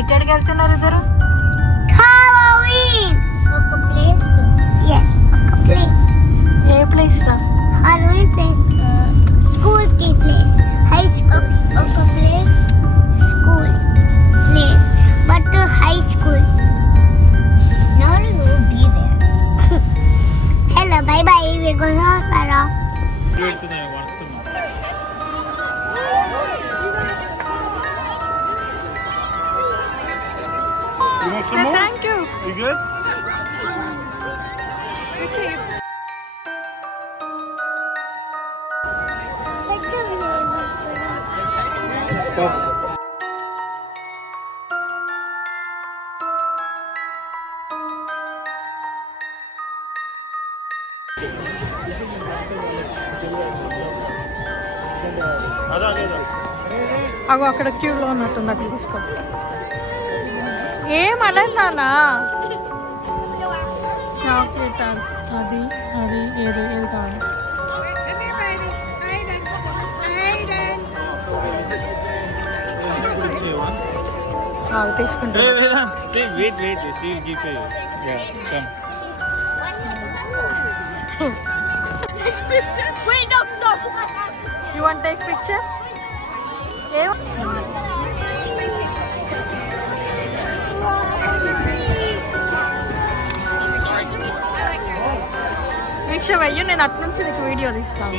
ఎక్కడికి వెళ్తున్నారు ఇద్దరు? Halloween. ఒక ప్లేస్. Yes, ఒక ప్లేస్. ఏ ప్లేస్ రా? Halloween place. School ki place. High school. ఒక place. School place. But high school. None will be there. Hello, bye bye. We go to hospital. You want some more? Thank you. You good? అగో అక్కడ క్యూలో ఉన్నట్టుంది, అక్కడ తీసుకో. ఏమనదు నాన్న. Chocolate అది అది ఏది ఏది కావాలి? తీసుకుంటా. Wait. She will give to you. Yeah, come. Wait, no, stop. You want to take picture? వీక్ష వెయ్యి, నేను అటు నుంచి నీకు వీడియో తీస్తాను.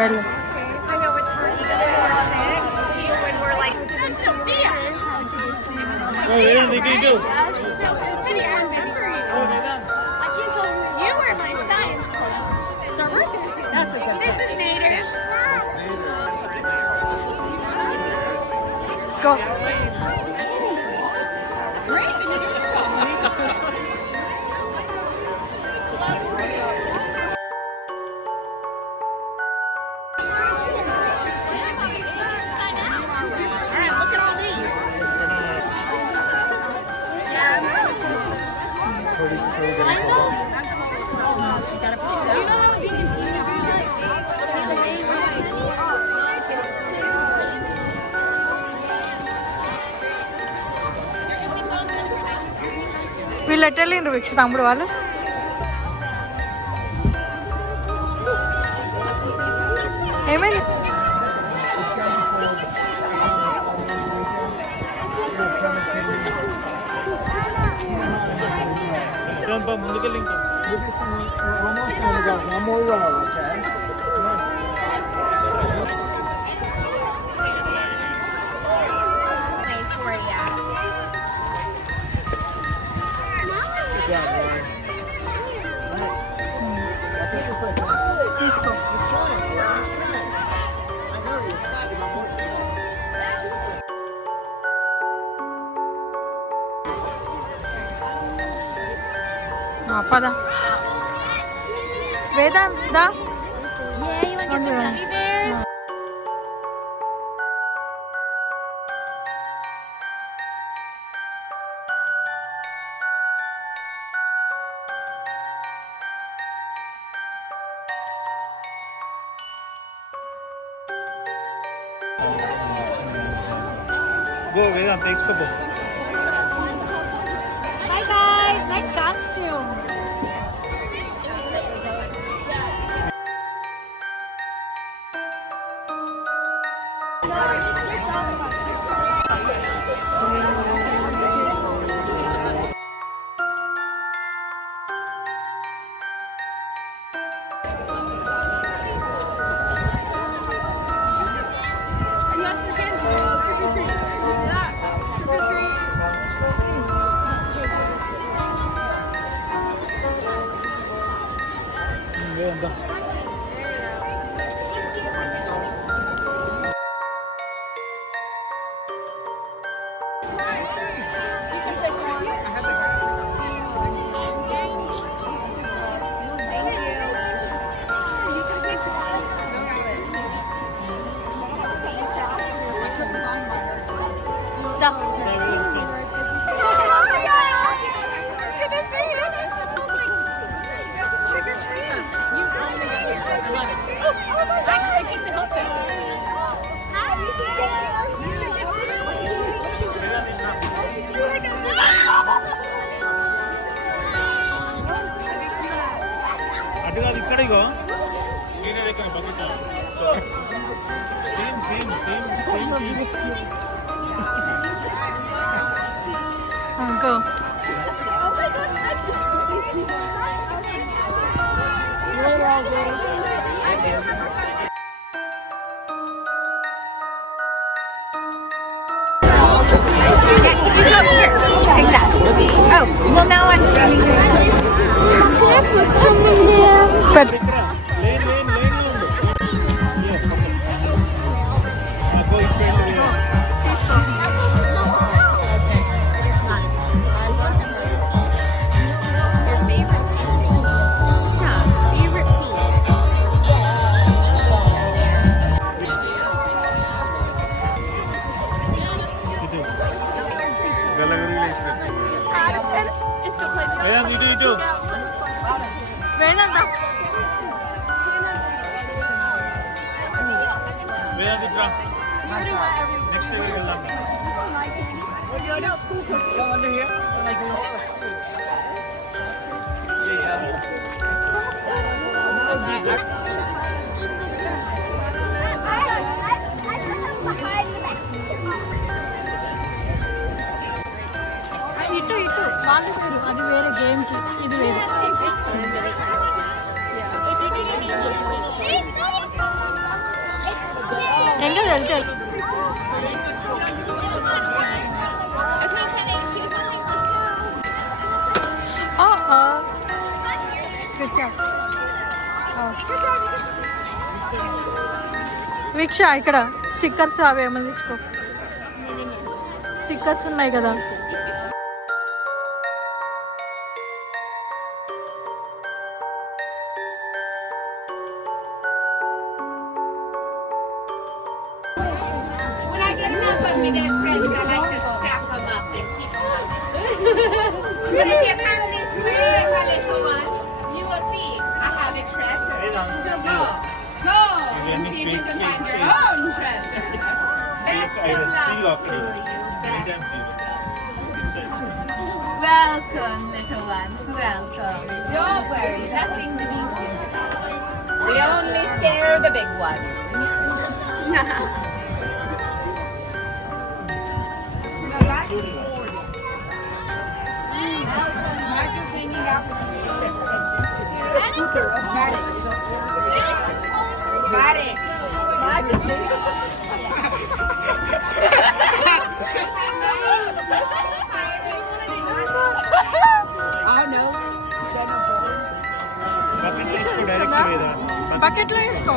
వెళ్ళు. I know it's hard even when we're sick, even when we're like, Sophia! Oh, yeah, they can go. Just to remember it. I can't tell you were my science club. Star Wars? That's a good This is Nader. Go. వీళ్ళు ఎట్టు వెళ్ళిండ్రు వీక్ష తమ్ముడు వాళ్ళు? ఏమైంది? ముందుకెళ్ళి ఇంకా one more row, okay? Wait for ya. Good job, Lauren. I think it's like, తీసుకో. let's try it. Let's try it. I know you're excited. I'm working. పద వేదాంత Yeah, you want to get some gummy bears? Go, Vedant, తీసుకోపో. Hi guys, nice costume. And you ask for candy. Trick or treat. Yeah. Trick or treat. Vedanta. You can pick one. You can pick one. దా అటు కాదు ఇక్కడ ఇగో. నేనే దగ్గర bucket. Same. go. Take that. Oh, well now I'm standing here. Can I put some in there? But lane లో ఉండు. Go ఇక్కడ. ఇటు. గలగరీలు వేసినట్టు. వేదాంత్ ఇటు. వేదాంత వేదాంత్ ఇట్రా. నెక్స్ట్ దగ్గరికి వెళ్దాం. ఇటు వాళ్ళు వేరు అది వేరే గేమ్కి ఇది వేరే ఎంగ వెళ్తే Okay, can I choose one thing? వీక్ష ఇక్కడ స్టిక్కర్స్ అవి ఏమైనా తీసుకో స్టిక్కర్స్ ఉన్నాయి కదా When I get enough of me dead friends, I like to stack them up and keep them on this way. But if you come this way, my little one, you will see I have a treasure. So go and see if you can find your own treasure. Best I of will see you luck after. to you. Anytime see you. This side. Welcome, little ones. Welcome. Don't worry, nothing to be scared of. We only scare the big ones. Bucket తీసుకో, direct Vedant. బకెట్లో వేసుకో